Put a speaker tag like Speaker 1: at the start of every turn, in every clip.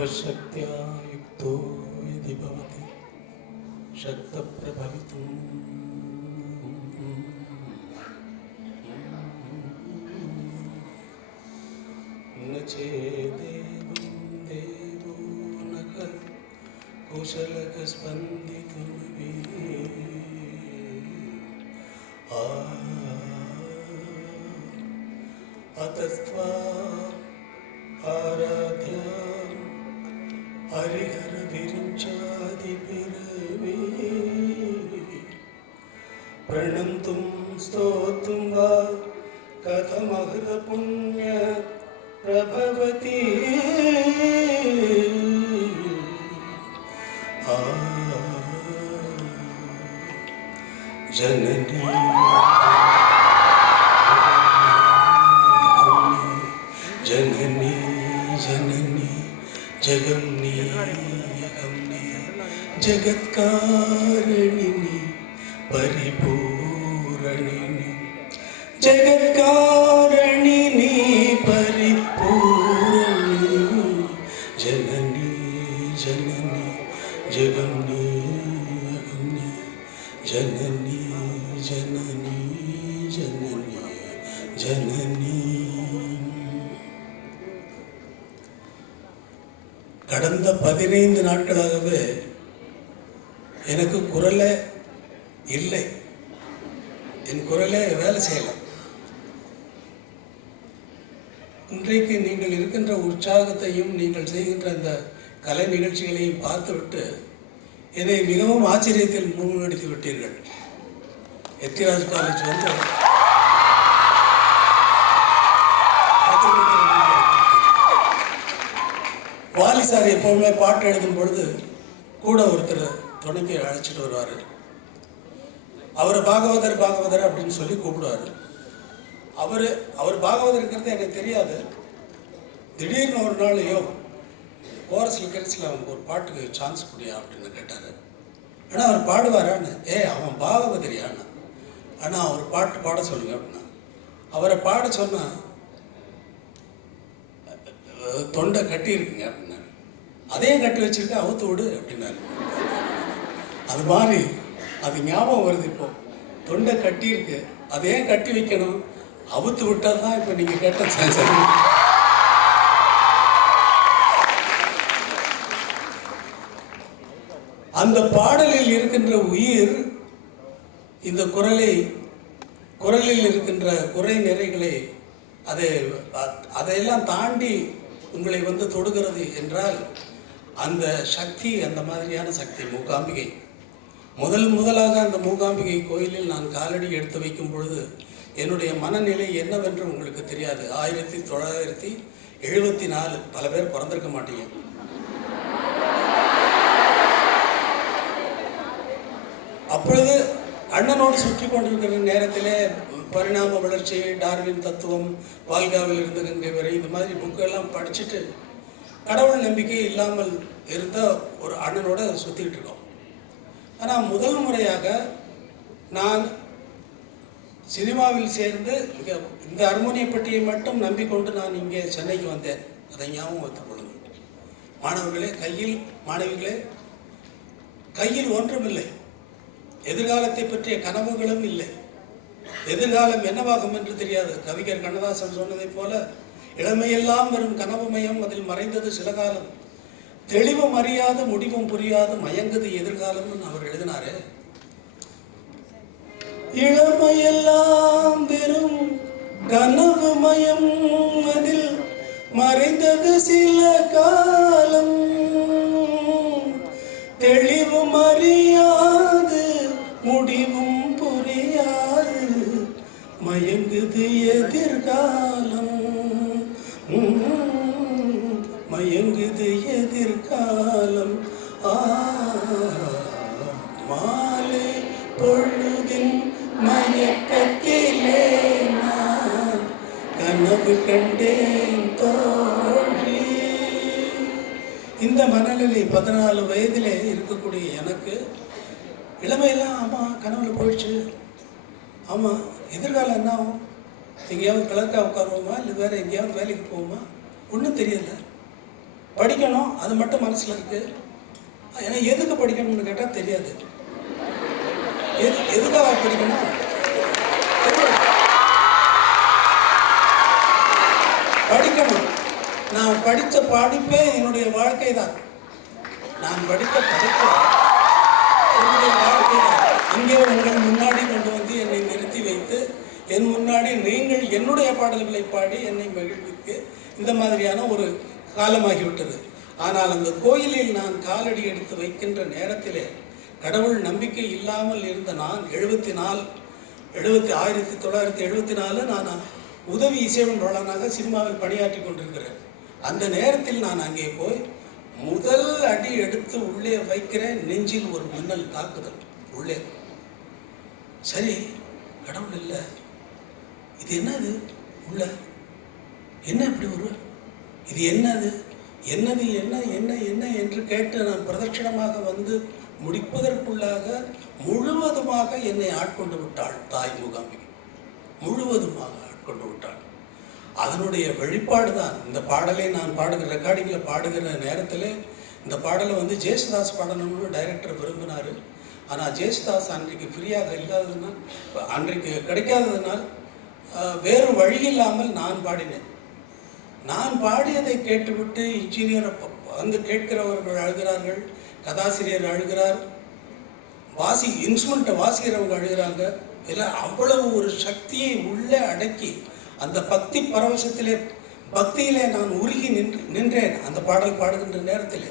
Speaker 1: युक्तो यदि भवति शक्तप्रभवितुम्। न न खलु कुशलकस्पन्दितुमपि। आ अतस्त्वा आराध्याम् ഹരിഹര തിരിച്ചാതി പ്രണന്തും സ്തോത്തും വാ കഥമഹൃത പുണ്യ പ്രഭവതി ജനനീ ജഗം നീ ജഗത്കാരണി പരിപൂർ கடந்த பதினைந்து நாட்களாகவே எனக்கு குரலே இல்லை. என் குரலே வேலை செய்யலை. இன்றைக்கு நீங்கள் இருக்கின்ற உற்சாகத்தையும் நீங்கள் செய்கின்ற இந்த கலை நிகழ்ச்சிகளையும் பார்த்துவிட்டு என்னை மிகவும் ஆச்சரியத்தில் முன்னெடுத்து விட்டீர்கள் எத்திராஜ் காலேஜ் வந்து வாலி சார் எப்போவுமே பாட்டு எழுதும் பொழுது கூட ஒருத்தர் துணைக்கு அழைச்சிட்டு வருவார். அவரை பாகவதர் பாகவதர் அப்படின்னு சொல்லி கூப்பிடுவார். அவர் அவர் பாகவதர்ங்கிறது எனக்கு தெரியாது. திடீர்னு ஒரு நாள் யோ கோரஸில் கிரஸில் அவனுக்கு ஒரு பாட்டுக்கு சான்ஸ் கொடுயா அப்படின்னு கேட்டார். ஆனால் அவர் பாடுவாரான்னு? ஏ அவன் பாகவதரியான்னு. ஆனால் அவர் பாட்டு பாட சொல்லுங்க அப்படின்னா. அவரை பாட சொன்னால் தொண்டை கட்டி இருக்குங்க அப்படின்னாரு. அதே கட்டி வச்சிருக்க அவுத்து விடு அப்படின்னாரு. அது மாதிரி அது ஞாபகம் வருது இப்போ. தொண்டை கட்டி இருக்கு அதே கட்டி வைக்கணும். அவுத்து விட்டால் தான் இப்போ நீங்கள் கேட்ட சரி அந்த பாடலில் இருக்கின்ற உயிர் இந்த குரலை குரலில் இருக்கின்ற குறை நிறைகளை அதை அதையெல்லாம் தாண்டி உங்களை வந்து தொடுகிறது என்றால் அந்த சக்தி அந்த மாதிரியான சக்தி மூகாம்பிகை. முதல் முதலாக அந்த மூகாம்பிகை கோயிலில் நான் காலடி எடுத்து வைக்கும் பொழுது என்னுடைய மனநிலை என்னவென்று உங்களுக்கு தெரியாது. ஆயிரத்தி தொள்ளாயிரத்தி எழுபத்தி நாலு பல பேர் பிறந்திருக்க மாட்டீங்க. அப்பொழுது அண்ணனோடு சுற்றி கொண்டிருக்கிற நேரத்திலே பரிணாம வளர்ச்சி டார்வின் தத்துவம் வால்காவில் இருந்து கங்கை வரை இந்த மாதிரி புக்கெல்லாம் படிச்சுட்டு கடவுள் நம்பிக்கை இல்லாமல் இருந்த ஒரு அண்ணனோட சுற்றிக்கிட்டு இருக்கோம். ஆனால் முதல் முறையாக நான் சினிமாவில் சேர்ந்து இங்கே இந்த ஹார்மோனிய பெட்டியை மட்டும் நம்பிக்கொண்டு நான் இங்கே சென்னைக்கு வந்தேன். அதை ஞாபகம் வைத்துக் கொள்ளுங்கள். மாணவர்களே கையில் மாணவிகளே கையில் ஒன்றுமில்லை. எதிர்காலத்தை பற்றிய கனவுகளும் இல்லை. எதிர்காலம் என்னவாகும் என்று தெரியாது. கவிஞர் கண்ணதாசன் சொன்னதைப் போல இளமையெல்லாம் வரும் கனவு மயம் அதில் மறைந்தது சில காலம் தெளிவும் அறியாது முடிவும் புரியாது மயங்குது எதிர்காலம்னு அவர் எழுதினாரு. இளமையெல்லாம் வெறும் கனவுமயம் அதில் மறைந்தது சில காலம். தெளிவும் அறியாது முடிவும் மயங்குது எதிர்காலம். மயங்குது எதிர்காலம். ஆ மாலை பொழுதின் மயக்கத்திலே நான் கனவு கண்டேன் தோழி. இந்த மனநிலை பதினாலு வயதிலே இருக்கக்கூடிய எனக்கு இளமையெல்லாம் ஆமாம் கனவுல போயிடுச்சு. ஆமாம் எதிர்காலம் என்ன ஆகும்? எங்கேயாவது கிழக்கா உட்காருவோமா? இல்லை வேறு எங்கேயாவது வேலைக்கு போவோமா? ஒன்றும் தெரியலை. படிக்கணும் அது மட்டும் மனசில் இருக்கு. ஏன்னா எதுக்கு படிக்கணும்னு கேட்டால் தெரியாது. எது எதுக்காக படிக்கணும்? படிக்கணும். நான் படித்த படிப்பே என்னுடைய வாழ்க்கை தான். நான் படித்த படிப்பு என்னுடைய வாழ்க்கை தான். இங்கே உங்கள் முன்னாடி கொண்டு வந்து என்னை என் முன்னாடி நீங்கள் என்னுடைய பாடல்களை பாடி என்னை மகிழ்வித்து இந்த மாதிரியான ஒரு காலமாகிவிட்டது. ஆனால் அந்த கோயிலில் நான் காலடி எடுத்து வைக்கின்ற நேரத்திலே கடவுள் நம்பிக்கை இல்லாமல் இருந்த நான் எழுபத்தி நாலு எழுபத்தி ஆயிரத்தி தொள்ளாயிரத்தி எழுபத்தி நாலு நான் உதவி இசையமைப்பாளனாக சினிமாவில் பணியாற்றி கொண்டிருக்கிறேன். அந்த நேரத்தில் நான் அங்கே போய் முதல் அடி எடுத்து உள்ளே வைக்கிறேன் நெஞ்சில் ஒரு மின்னல் தாக்குதல் உள்ளே. சரி கடவுள் இல்லை. இது என்னது? உள்ள. என்ன இப்படி ஒரு இது என்னது? என்னது என்ன என்ன என்ன என்று கேட்டு நான் பிரதட்சணமாக வந்து முடிப்பதற்குள்ளாக முழுவதுமாக என்னை ஆட்கொண்டு விட்டாள் தாய் முகாமி முழுவதுமாக ஆட்கொண்டு விட்டாள். அதனுடைய வெளிப்பாடு தான். இந்த பாடலை நான் பாடுகிற ரெக்கார்டிங்கில் பாடுகிற நேரத்தில் இந்த பாடலை வந்து ஜேசுதாஸ் பாடணும்னு டைரக்டர் விரும்பினார். ஆனால் ஜேசுதாஸ் அன்றைக்கு ஃப்ரீயாக இல்லாததுனால் அன்றைக்கு கிடைக்காததுனால் வேறு வழி இல்லாமல் நான் பாடினேன். நான் பாடியதை கேட்டுவிட்டு இன்ஜினியர் வந்து கேட்கிறவர்கள் அழுகிறார்கள் கதாசிரியர் அழுகிறார் வாசி இன்ஸ்ட்ருமெண்ட்டை வாசிக்கிறவங்க அழுகிறாங்க இல்லை அவ்வளவு ஒரு சக்தியை உள்ளே அடக்கி அந்த பக்தி பரவசத்திலே பக்தியிலே நான் உருகி நின்று நின்றேன் அந்த பாடல் பாடுகின்ற நேரத்தில்.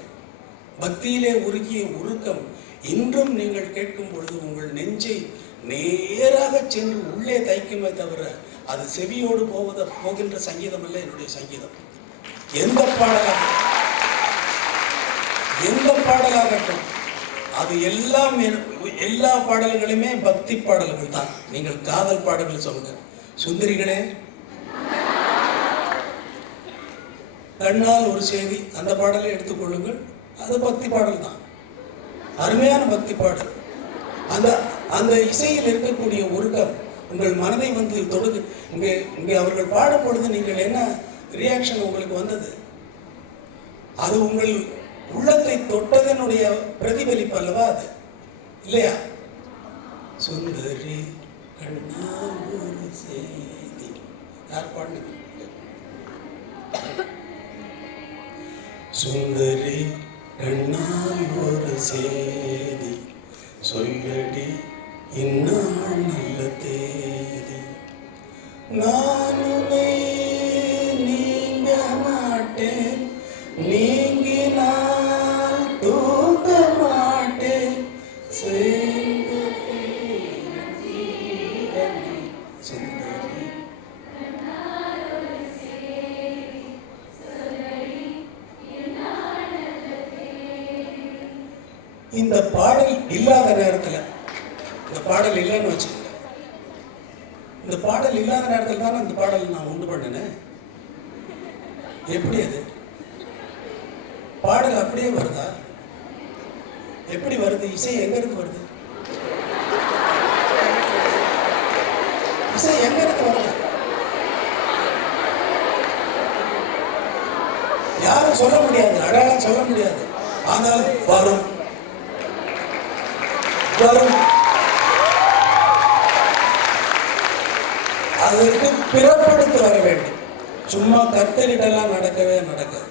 Speaker 1: பக்தியிலே உருகிய உருக்கம் இன்றும் நீங்கள் கேட்கும் பொழுது உங்கள் நெஞ்சை நேராக சென்று உள்ளே தைக்குமே தவிர அது செவியோடு போவத போகின்ற சங்கீதம் அல்ல என்னுடைய சங்கீதம். எந்த பாடலாக எந்த பாடலாகட்டும் அது எல்லாம் எல்லா பாடல்களுமே பக்தி பாடல்கள் தான். நீங்கள் காதல் பாடல்கள் சொல்லுங்க. சுந்தரிகளே கண்ணால் ஒரு செய்தி அந்த பாடலை எடுத்துக்கொள்ளுங்கள் அது பக்தி பாடல் தான். அருமையான பக்தி பாடல். அந்த அந்த இசையில் இருக்கக்கூடிய உருக்கம் உங்கள் மனதை வந்து தொடுது. இங்கே இங்கே அவர்கள் பாடும் பொழுது நீங்கள் என்ன ரியாக்ஷன் உங்களுக்கு வந்தது? அது உங்கள் உள்ளத்தை தொட்டதனுடைய பிரதிபலிப்பு அல்லவா அது? இல்லையா? சுந்தரி கண்ணா ஒரு செய்தி. யார் பாடினது? சுந்தரி கண்ணால் ஒரு செய்தி. சொல்லடி ഇന്നാൾ നല്ല തേരി. നാനുനേ നീങ്ങ മാട്ടേ பாடல் இல்லாத நேரத்தில் தானே இந்த பாடல் நான் உண்டு பண்ணினேன் எப்படி அது? பாடல் அப்படியே வருதா? எப்படி வருது? இசை எங்க இருந்து வருது? இசை எங்க இருந்து வருது? யாரும் சொல்ல முடியாது. அடையாளம் சொல்ல முடியாது. ஆனால் வரும். வரும். அதற்கு பிறப்படுத்து வர வேண்டும். சும்மா கத்துக்கிட்டெல்லாம் நடக்கவே நடக்காது.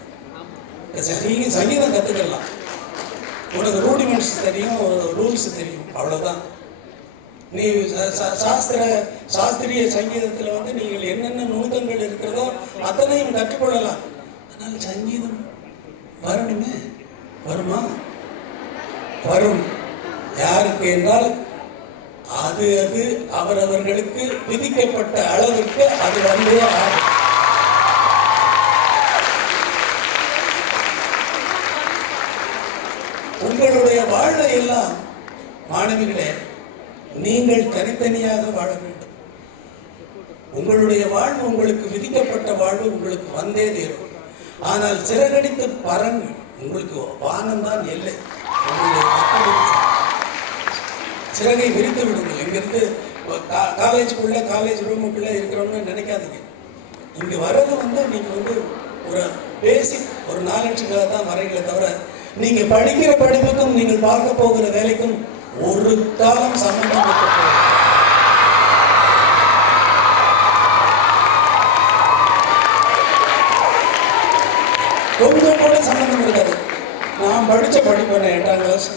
Speaker 1: சரிங்க சங்கீதம் கத்துக்கலாம். உனக்கு ரூடிமெண்ட்ஸ் தெரியும் ரூல்ஸ் தெரியும். அவ்வளவுதான். நீ சாஸ்திர சாஸ்திரிய சங்கீதத்தில் வந்து நீங்கள் என்னென்ன நுணுக்கங்கள் இருக்கிறதோ அத்தனையும் கற்றுக்கொள்ளலாம். ஆனால் சங்கீதம் வரணுமே? வருமா? வரும். யாருக்கு என்றால் அது அது அவரவர்களுக்கு விதிக்கப்பட்ட அளவிற்கு அது வந்தே ஆகும். உங்களுடைய வாழ்வை எல்லாம் மாணவிகளே நீங்கள் தனித்தனியாக வாழ வேண்டும். உங்களுடைய வாழ்வு உங்களுக்கு விதிக்கப்பட்ட வாழ்வு உங்களுக்கு வந்தே தீரும். ஆனால் சிறகடித்து பறங்கள் உங்களுக்கு வானம் தான் இல்லை உங்களுடைய சிறகை விரித்து விடுங்கள். இங்கிருந்து கா- காலேஜுக்குள்ள காலேஜ் ரூமுக்குள்ள இருக்கிறோம்னு நினைக்காதீங்க. இங்க வர்றது வந்து நீங்க வந்து ஒரு பேசிக் ஒரு நாலஞ்சுக்காக தான் வரீங்களே தவிர நீங்க படிக்கிற படிப்புக்கும் நீங்கள் பார்க்க போகிற வேலைக்கும் ஒரு காலம் சம்பந்தம் கொஞ்சம் கூட சம்பந்தம் இருக்காது. நான் படித்த படிப்பு என்ன? எட்டாம் கிளாஸ்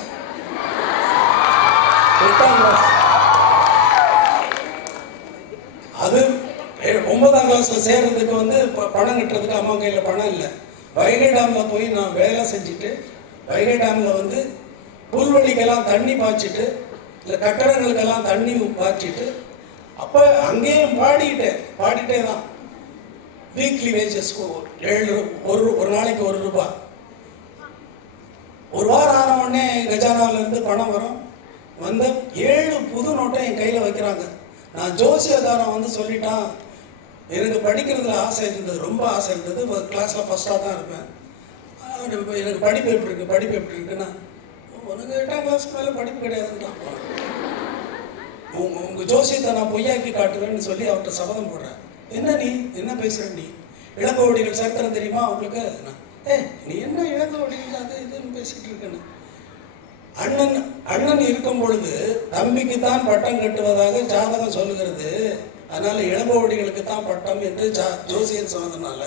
Speaker 1: எட்டாம் கிளாஸ் அது ஒன்பதாம் கிளாஸ்ல சேர்றதுக்கு வந்து ப- பணம் கட்டுறதுக்கு அம்மா கையில பணம் இல்லை. வைகை டேம்ல போய் நான் வேலை செஞ்சுட்டு வைகை டேம்ல வந்து புல்வெளிக்கெல்லாம் தண்ணி பாய்ச்சிட்டு இல்லை கட்டடங்களுக்கெல்லாம் தண்ணி பாய்ச்சிட்டு அப்போ அங்கேயும் பாடிக்கிட்டேன். பாடிட்டே தான். வீக்லி வேஜஸ் ஏழு ரூ- ஒரு ஒரு நாளைக்கு ஒரு ரூபாய் ஒரு வாரம் ஆன உடனே கஜானால இருந்து பணம் வரும். வந்த ஏழு புது நோட்டை என் கையில் வைக்கிறாங்க. நான் ஜோசியக்காரன் வந்து சொல்லிட்டான் எனக்கு படிக்கிறதுல ஆசை இருந்தது ரொம்ப ஆசை இருந்தது. கிளாஸில் ஃபஸ்ட்டாக தான் இருப்பேன். எனக்கு படிப்பு எப்படி இருக்கு படிப்பு எப்படி இருக்குன்னா உனக்கு எட்டாம் கிளாஸ்க்கு மேலே படிப்பு கிடையாதுன்றான் உங்க உங்கள் ஜோசியத்தை நான் பொய்யாக்கி காட்டுவேன்னு சொல்லி அவர்கிட்ட சபதம் போடுறேன். என்ன நீ? என்ன பேசுகிற நீ? இளங்கோவடிகள் சரித்திரம் தெரியுமா அவங்களுக்கு நான், ஏ நீ என்ன இளங்கோவடிகள் அது இதுன்னு பேசிகிட்டு இருக்கேன்னு? அண்ணன் அண்ணன் இருக்கும் பொழுது தம்பிக்கு தான் பட்டம் கட்டுவதாக ஜாதகம் சொல்லுகிறது. அதனால இளம்பவடிகளுக்கு தான் பட்டம் என்று ஜா ஜோசியர் சொன்னதுனால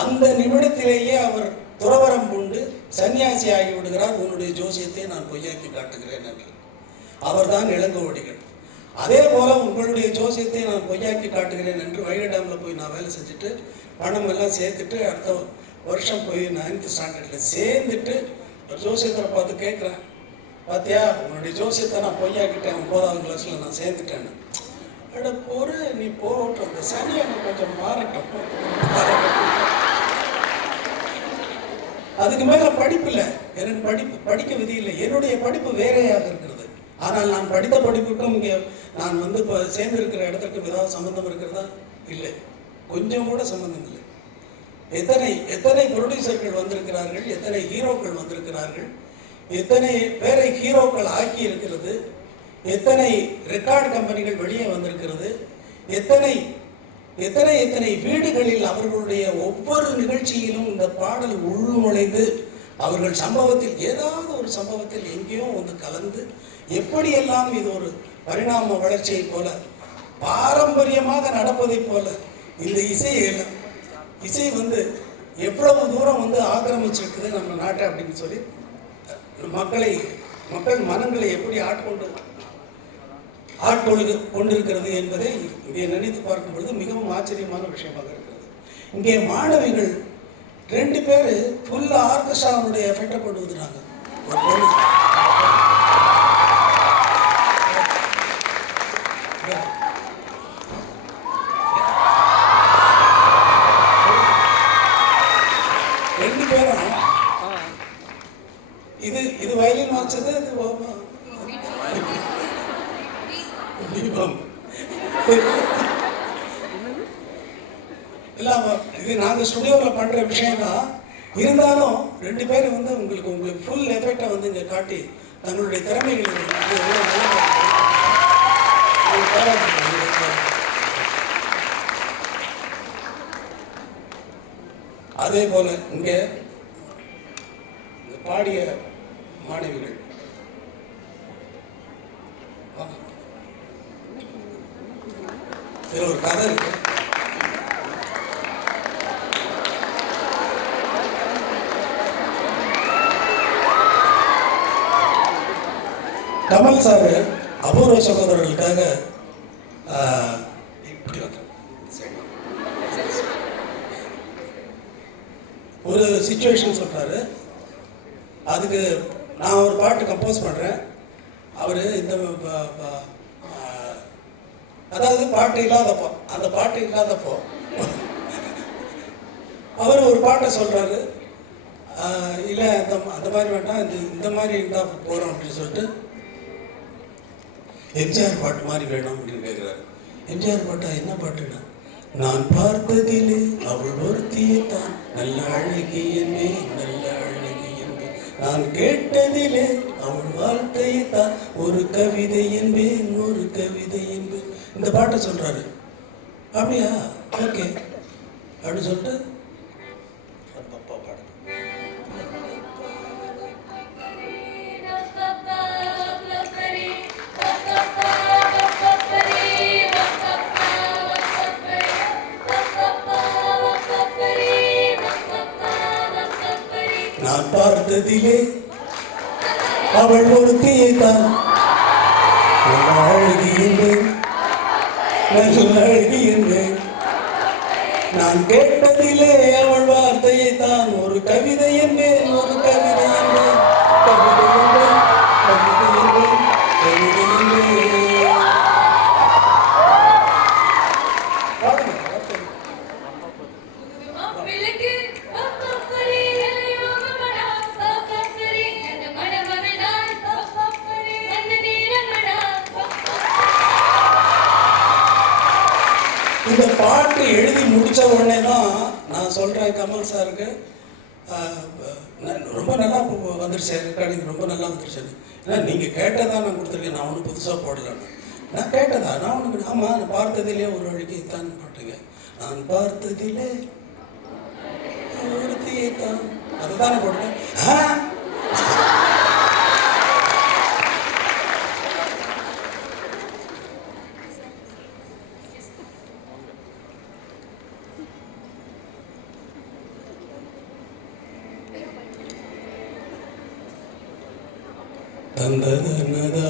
Speaker 1: அந்த நிமிடத்திலேயே அவர் துறவரம் பூண்டு சன்னியாசி ஆகி விடுகிறார். உன்னுடைய ஜோசியத்தை நான் பொய்யாக்கி காட்டுகிறேன் என்று. அவர்தான் இளங்கோவடிகள் அதே போல உங்களுடைய ஜோசியத்தை நான் பொய்யாக்கி காட்டுகிறேன் என்று வைகை டேமில் போய் நான் வேலை செஞ்சுட்டு பணம் எல்லாம் சேர்த்துட்டு அடுத்த வருஷம் போய் நைன்த் ஸ்டாண்டர்டில் சேர்ந்துட்டு ஒரு ஜோசியத்தை பார்த்து கேட்குறேன். பாத்தியா உன்னுடைய ஜோசியத்தை நான் பொய்யாக்கிட்டேன் ஒன்பதாவது கிளாஸில் நான் சேர்ந்துட்டேன்னு. அட பொறு நீ போகட்டும் அந்த சனி அங்க கொஞ்சம் மாறட்டும். அதுக்கு மேல படிப்பு இல்லை. எனக்கு படிப்பு படிக்க விதி இல்லை. என்னுடைய படிப்பு வேறையாக இருக்கிறது. ஆனால் நான் படித்த படிப்புக்கும் இங்கே நான் வந்து இப்போ சேர்ந்திருக்கிற இடத்துக்கும் ஏதாவது சம்மந்தம் இருக்கிறதா? இல்லை. கொஞ்சம் கூட சம்மந்தம் இல்லை. எத்தனை எத்தனை ப்ரொடியூசர்கள் வந்திருக்கிறார்கள்? எத்தனை ஹீரோக்கள் வந்திருக்கிறார்கள்? எத்தனை பேரை ஹீரோக்கள் ஆக்கி இருக்கிறது எத்தனை ரெக்கார்டு கம்பெனிகள் வெளியே வந்திருக்கிறது எத்தனை எத்தனை எத்தனை வீடுகளில் அவர்களுடைய ஒவ்வொரு நிகழ்ச்சியிலும் இந்த பாடல் உள்நுழைந்து அவர்கள் சம்பவத்தில் ஏதாவது ஒரு சம்பவத்தில் எங்கேயோ வந்து கலந்து எப்படியெல்லாம் இது ஒரு பரிணாம வளர்ச்சியை போல பாரம்பரியமாக நடப்பதைப் போல இந்த இசை இசை வந்து எவ்வளவு தூரம் வந்து ஆக்கிரமிச்சிருக்குது நம்ம நாட்டை அப்படின்னு சொல்லி மக்களை மக்கள் மனங்களை எப்படி ஆட்கொண்டு ஆட்கொண்டு கொண்டிருக்கிறது என்பதை இங்கே நினைத்து பார்க்கும் பொழுது மிகவும் ஆச்சரியமான விஷயமாக இருக்கிறது. இங்கே மாணவிகள் ரெண்டு பேர் ஃபுல்லாக ஆர்கஸ்ட்ராவுடைய எஃபெக்டை கொண்டு வந்துட்டாங்க ஒரு பொண்ணு. ரெண்டு பேரும் இது இது வயலின் வாச்சது இது வ- வ- தீபம் இல்ல அவ- இது நாங்க ஸ்டுடியோவில் பண்ற விஷயம் தான் இருந்தாலும் ரெண்டு பேரும் வந்து உங்களுக்கு உங்களுக்கு ஃபுல் எஃபெக்டை வந்து இங்க காட்டி தங்களுடைய திறமைகளை வந்து எவ்வளவு நல்லா உங்களுக்கு பாராட்டுகிறேன். உங்களுக்கு அதே போல இங்க பாடிய மாணவிகள். ஒரு கதை இருக்கு. கமல் சார் அபூர்வ சகோதரர்களுக்காக ஆஹ், இப்படி வந்து சரி. ஒரு சுச்சுவேஷன் சொல்கிறாரு அதுக்கு நான் ஒரு பாட்டு கம்போஸ் பண்ணுறேன் அவர் இந்த ப- ப- அதாவது பாட்டு இல்லாதப்போ அந்த பாட்டு இல்லாதப்போ அவர் ஒரு பாட்டை சொல்கிறாரு இல்லை அந்த அந்த மாதிரி வேண்டாம் இந்த இந்த மாதிரி இருந்தால் போகிறோம் அப்படின்னு சொல்லிட்டு எம்ஜிஆர் பாட்டு மாதிரி வேணும் அப்படின்னு கேட்குறாரு எம்ஜிஆர் பாட்டா என்ன பாட்டுன்னா நான் பார்த்ததிலே அவள் ஒருத்தியே தான். நல்ல அழகியமே நல்ல அழகி என்பே. நான் கேட்டதிலே அவள் வார்த்தையை தான். ஒரு கவிதை என்பேன் ஒரு கவிதை என்பேன். இந்த பாட்டை சொல்றாரு. அப்படியா? ஓகே. அப்படின்னு சொல்லிட்டு நான் அவள் ஒருத்தியை தான் அழகி என்றேன் நல்ல அழகி என்றேன் நான் கேட்டதிலே பாட்டு எழுதி முடிச்ச உடனே தான் நான் சொல்கிறேன் கமல் சாருக்கு. ரொம்ப நல்லா வந்துருச்சு ரெக்கார்டிங் ரொம்ப நல்லா வந்துருச்சு. ஏன்னா நீங்கள் கேட்டதா நான் கொடுத்துருக்கேன் நான் ஒன்றும் புதுசாக போடலன்னு நான் கேட்டதா? நான் உனக்கு ஆமாம் நான் பார்த்ததிலே ஒரு வழிக்கு தான் பாட்டுங்க. நான் பார்த்ததிலே ஒருத்தியை தான். அதுதானே போட்டேன். ஆ! தந்ததனதா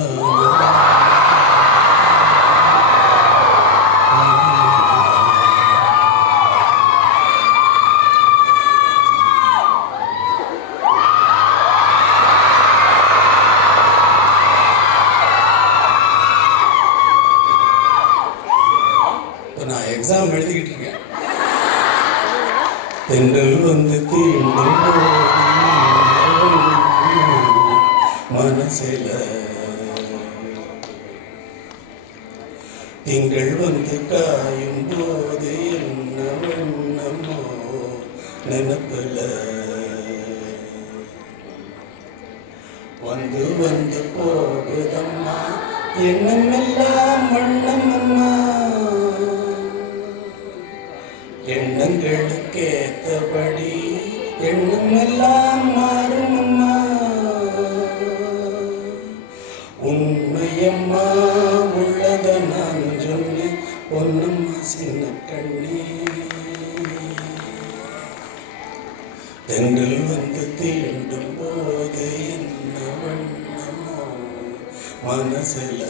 Speaker 1: திங்கள் வந்து காயும் போது என்ன வண்ணமோ நினப்புல. வந்து வந்து போகுதம்மா எண்ணமெல்லாம் வண்ணமம்மா. எண்ணங்களுக்கேத்தபடி எண்ணமெல்லாம் சின்ன கண்ணே தென்றல் வந்து தீண்டும் போது என்ன வண்ணமோ மனசில.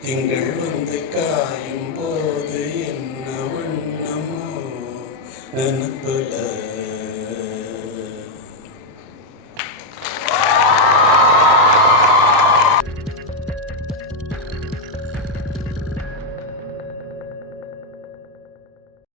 Speaker 1: திங்கள் வந்து காயும் போது என்ன வண்ணமோ நினப்புல.